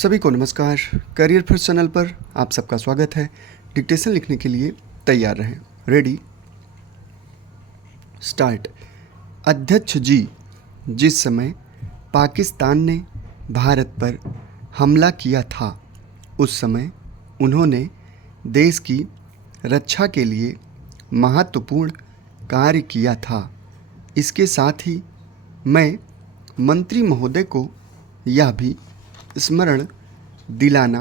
सभी को नमस्कार। करियर फर्स्ट चैनल पर आप सबका स्वागत है। डिक्टेशन लिखने के लिए तैयार रहें। Ready start. अध्यक्ष जी, जिस समय पाकिस्तान ने भारत पर हमला किया था उस समय उन्होंने देश की रक्षा के लिए महत्वपूर्ण कार्य किया था। इसके साथ ही मैं मंत्री महोदय को यह भी स्मरण दिलाना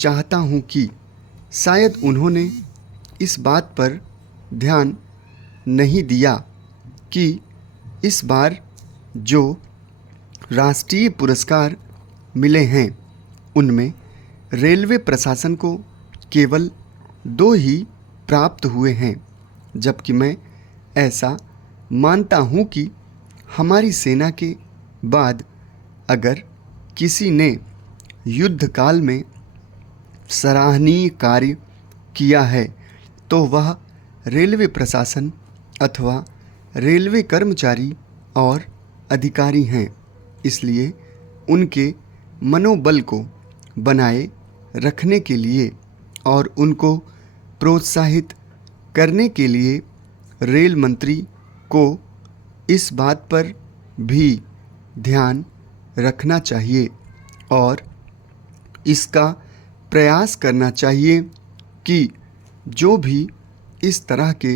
चाहता हूं कि शायद उन्होंने इस बात पर ध्यान नहीं दिया कि इस बार जो राष्ट्रीय पुरस्कार मिले हैं उनमें रेलवे प्रशासन को केवल 2 ही प्राप्त हुए हैं, जबकि मैं ऐसा मानता हूं कि हमारी सेना के बाद अगर किसी ने युद्ध काल में सराहनीय कार्य किया है तो वह रेलवे प्रशासन अथवा रेलवे कर्मचारी और अधिकारी हैं। इसलिए उनके मनोबल को बनाए रखने के लिए और उनको प्रोत्साहित करने के लिए रेल मंत्री को इस बात पर भी ध्यान रखना चाहिए और इसका प्रयास करना चाहिए कि जो भी इस तरह के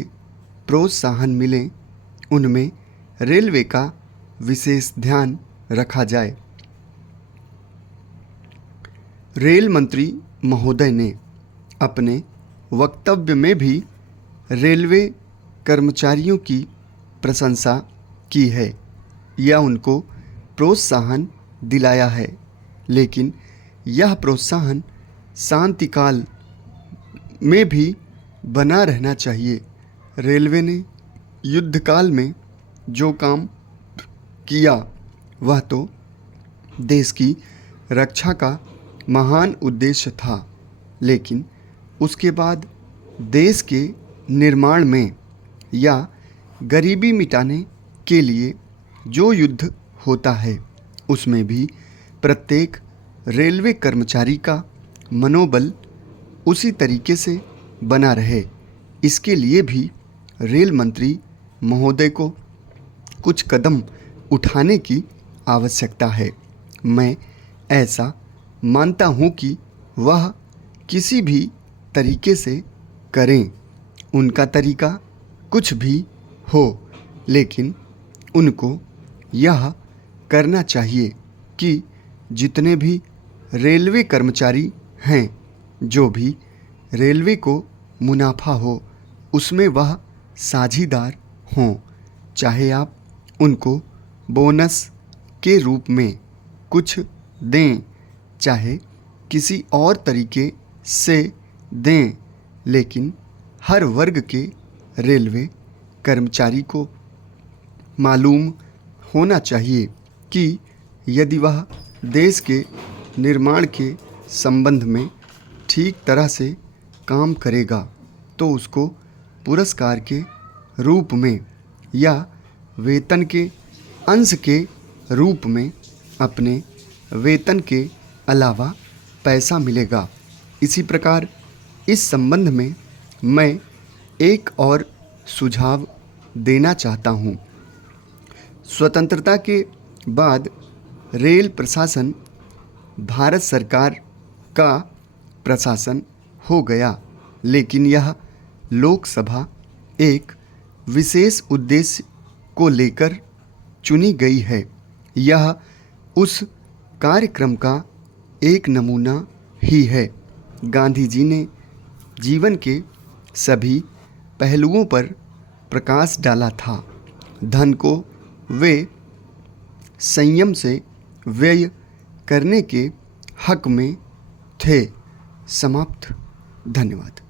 प्रोत्साहन मिलें उनमें रेलवे का विशेष ध्यान रखा जाए। रेल मंत्री महोदय ने अपने वक्तव्य में भी रेलवे कर्मचारियों की प्रशंसा की है या उनको प्रोत्साहन दिलाया है, लेकिन यह प्रोत्साहन शांतिकाल में भी बना रहना चाहिए। रेलवे ने युद्धकाल में जो काम किया वह तो देश की रक्षा का महान उद्देश्य था, लेकिन उसके बाद देश के निर्माण में या गरीबी मिटाने के लिए जो युद्ध होता है उसमें भी प्रत्येक रेलवे कर्मचारी का मनोबल उसी तरीके से बना रहे, इसके लिए भी रेल मंत्री महोदय को कुछ कदम उठाने की आवश्यकता है। मैं ऐसा मानता हूँ कि वह किसी भी तरीके से करें, उनका तरीका कुछ भी हो, लेकिन उनको यह करना चाहिए कि जितने भी रेलवे कर्मचारी हैं, जो भी रेलवे को मुनाफा हो उसमें वह साझीदार हों। चाहे आप उनको बोनस के रूप में कुछ दें, चाहे किसी और तरीके से दें, लेकिन हर वर्ग के रेलवे कर्मचारी को मालूम होना चाहिए कि यदि वह देश के निर्माण के संबंध में ठीक तरह से काम करेगा तो उसको पुरस्कार के रूप में या वेतन के अंश के रूप में अपने वेतन के अलावा पैसा मिलेगा। इसी प्रकार इस संबंध में मैं एक और सुझाव देना चाहता हूँ। स्वतंत्रता के बाद रेल प्रशासन भारत सरकार का प्रशासन हो गया, लेकिन यह लोकसभा एक विशेष उद्देश्य को लेकर चुनी गई है। यह उस कार्यक्रम का एक नमूना ही है। गांधी जी ने जीवन के सभी पहलुओं पर प्रकाश डाला था। धन को वे संयम से व्यय करने के हक में थे। समाप्त। धन्यवाद।